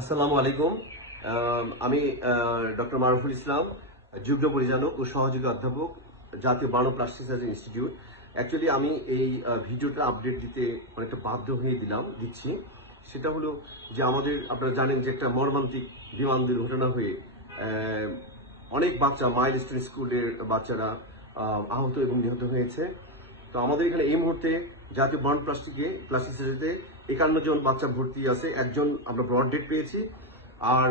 আসসালামু আলাইকুম। আমি ডক্টর মারুফুল ইসলাম, যুগ্ম পরিচালক ও সহযোগী অধ্যাপক, জাতীয় burn plastic surgery institute. Actually আমি এই ভিডিওটা আপডেট দিতে অনেকটা বাধ্য হয়ে দিচ্ছি। সেটা হলো যে আপনারা জানেন যে একটা মর্মান্তিক বিমান দুর্ঘটনা হয়ে অনেক বাচ্চা মাইলস্টোন স্কুলের বাচ্চারা আহত এবং নিহত হয়েছে। তো আমাদের এখানে এই মুহূর্তে জাতীয় বার্ন প্লাস্টিক সার্জারিতে 51 জন বাচ্চা ভর্তি আছে। একজন আমরা ব্রড ডেট পেয়েছি। আর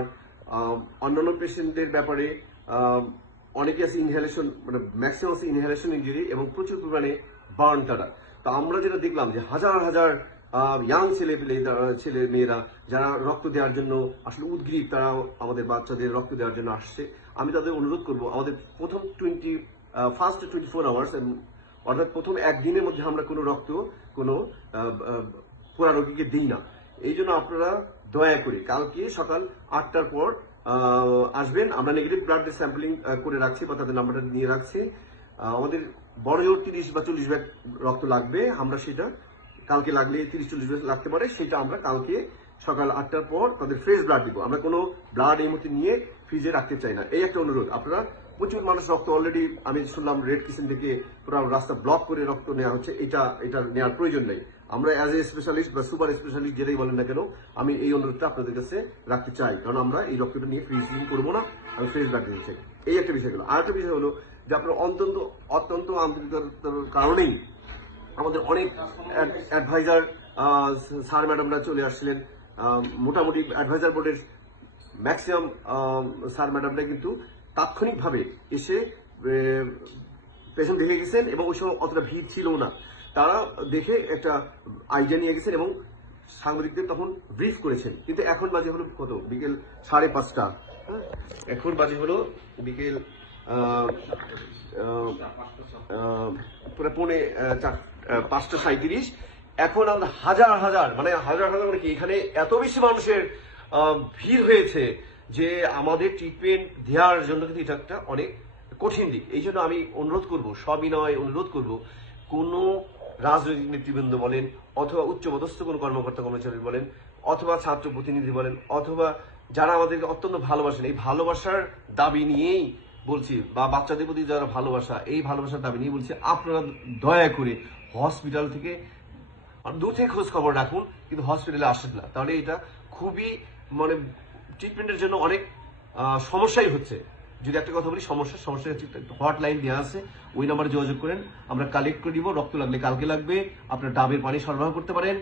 অন্যান্য পেশেন্টদের ব্যাপারে অনেকে আছে ইনহেলেশন, মানে ম্যাক্সিমাম আছে ইনহেলেশন ইনজুরি এবং প্রচুর পরিমাণে বার্ন তারা। তো আমরা যেটা দেখলাম যে হাজার হাজার ইয়াং ছেলে মেয়েরা যারা রক্ত দেওয়ার জন্য আসলে উদ্গ্রীব, তারা আমাদের বাচ্চাদের রক্ত দেওয়ার জন্য আসছে। আমি তাদের অনুরোধ করব, আমাদের প্রথম ফার্স্ট 24 আওয়ার্স, অর্থাৎ প্রথম একদিনের মধ্যে আমরা কোনো পোড়া রোগীকে দিই না। এই জন্য আপনারা দয়া করে কালকে সকাল 8টার পর আসবেন। আমরা নেগেটিভ ব্লাড স্যাম্পলিং করে রাখছি বা তাদের নাম্বারটা নিয়ে রাখছি। আমাদের বড় জোর 30 বা 40 ব্যাগ রক্ত লাগবে। আমরা সেটা কালকে লাগলে 30-40 ব্যাগ লাগতে পারে, সেটা আমরা কালকে সকাল 8টার পর তাদের ফ্রেশ ব্লাড দিব। আমরা কোনো ব্লাড এই মুহূর্তে নিয়ে ফ্রিজে রাখতে চাই না। এই একটা অনুরোধ। আপনারা প্রচুর মানুষ রক্ত অলরেডি, আমি শুনলাম রেড কিচেন থেকে পুরো রাস্তা ব্লক করে রক্ত নেওয়া হচ্ছে। এটা নেওয়ার প্রয়োজন নেই। আমরা অ্যাজ এ স্পেশালিস্ট বা সুপার স্পেশালিস্ট যেটাই বলেন না কেন, আমি এই অনুরোধটা আপনাদের কাছে রাখতে চাই, কারণ আমরা এই রক্তটা নিয়ে ফ্রিজিং করবো না, আমি ফ্রেশ ব্লাড দিতে চাই। এই একটা বিষয় হলো। আরেকটা বিষয় হলো যে আপনার অত্যন্ত আন্তরিকতার কারণেই আমাদের অনেক অ্যাডভাইজার স্যার ম্যাডামরা চলে আসছিলেন। মোটামুটি অ্যাডভাইজার বোর্ডের ম্যাক্সিমাম স্যার ম্যাডামরা কিন্তু তাৎক্ষণিকভাবে এসে পেশেন্ট দেখে গেছেন এবং ওই সময় অতটা ভিড় ছিল না। তারা দেখে একটা আইডিয়া নিয়ে গেছেন এবং সাংবাদিকদের তখন ব্রিফ করেছেন। কিন্তু এখন বাজে হলো কত, বিকেল 5:30। হ্যাঁ, এখন বাজে হলো বিকেল পৌনে 5:37। এখন আমরা হাজার হাজার মানে কি এখানে এত বেশি মানুষের ভিড় হয়েছে যে আমাদের ট্রিটমেন্ট দেওয়ার জন্য কিন্তু এটা একটা অনেক কঠিন দিক। এই জন্য আমি অনুরোধ করব, সবিনয় অনুরোধ করব, কোনো রাজনৈতিক নেতৃবৃন্দ বলেন, অথবা উচ্চপদস্থ কোনো কর্মকর্তা কর্মচারী বলেন, অথবা ছাত্র প্রতিনিধি বলেন, অথবা যারা আমাদেরকে অত্যন্ত ভালোবাসেন, এই ভালোবাসার দাবি নিয়েই বলছি, বা বাচ্চাদের প্রতি যারা ভালোবাসা, এই ভালোবাসার দাবি নিয়ে বলছি, আপনারা দয়া করে হসপিটাল থেকে দূর থেকে খোঁজ খবর রাখুন, কিন্তু হসপিটালে আসেন না। তাহলে এটা খুবই মানে ট্রিটমেন্টের জন্য অনেক সমস্যাই হচ্ছে। যদি একটা কথা বলি, সমস্যা হটলাইন দেওয়া আছে, ওই নাম্বারে যোগাযোগ করেন, আমরা কালেক্ট করে দিব। রক্ত লাগলে কালকে লাগবে, আপনার ডাবের পানি সরবরাহ করতে পারেন।